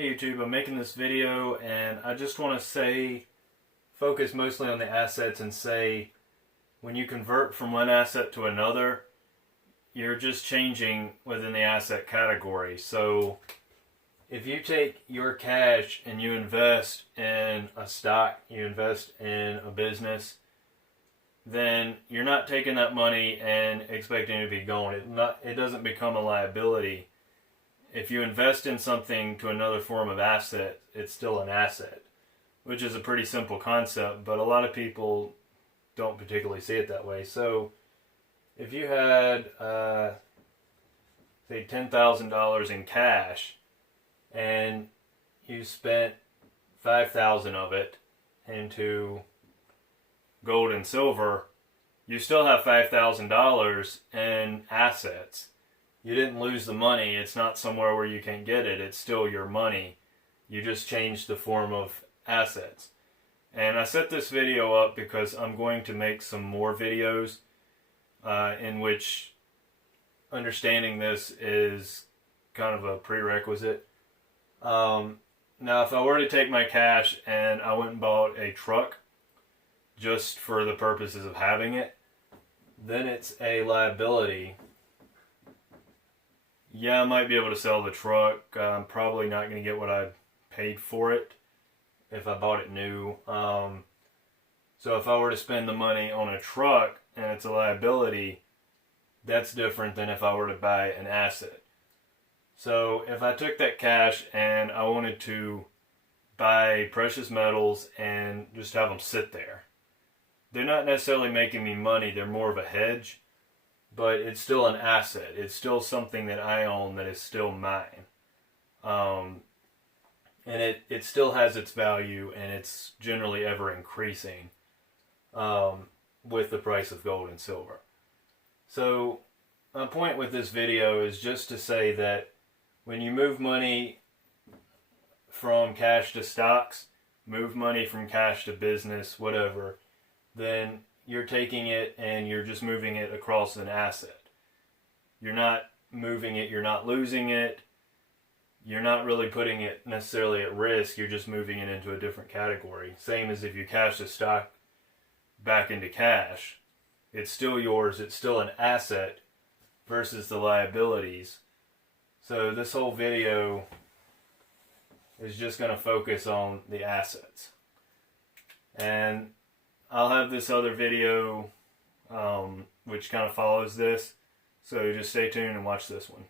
Hey YouTube, I'm making this video and I just want to focus mostly on the assets and say when you convert from one asset to another, you're just changing within the asset category. So if you take your cash and you invest in a stock, you invest in a business, then you're not taking that money and expecting it to be gone. It doesn't become a liability. If you invest in something to another form of asset, it's still an asset, which is a pretty simple concept, but a lot of people don't particularly see it that way. So if you had, say, $10,000 in cash and you spent $5,000 of it into gold and silver, you still have $5,000 in assets. You didn't lose the money. It's not somewhere where you can get it. It's still your money. You just changed the form of assets. And I set this video up because I'm going to make some more videos in which understanding this is kind of a prerequisite. Now, if I were to take my cash and I went and bought a truck just for the purposes of having it, then it's a liability. Yeah, I might be able to sell the truck. I'm probably not going to get what I paid for it if I bought it new. So if I were to spend the money on a truck and it's a liability, that's different than if I were to buy an asset. So if I took that cash and I wanted to buy precious metals and just have them sit there, they're not necessarily making me money. They're more of a hedge. But it's still an asset. It's still something that I own that is still mine. And it still has its value, and it's generally ever increasing with the price of gold and silver. So my point with this video is just to say that when you move money from cash to stocks, move money from cash to business, whatever, then you're taking it and you're just moving it across an asset. You're not moving it, you're not losing it, you're not really putting it necessarily at risk, you're just moving it into a different category. Same as if you cash the stock back into cash. It's still yours, it's still an asset versus the liabilities. So this whole video is just going to focus on the assets. And I'll have this other video which kind of follows this, so just stay tuned and watch this one.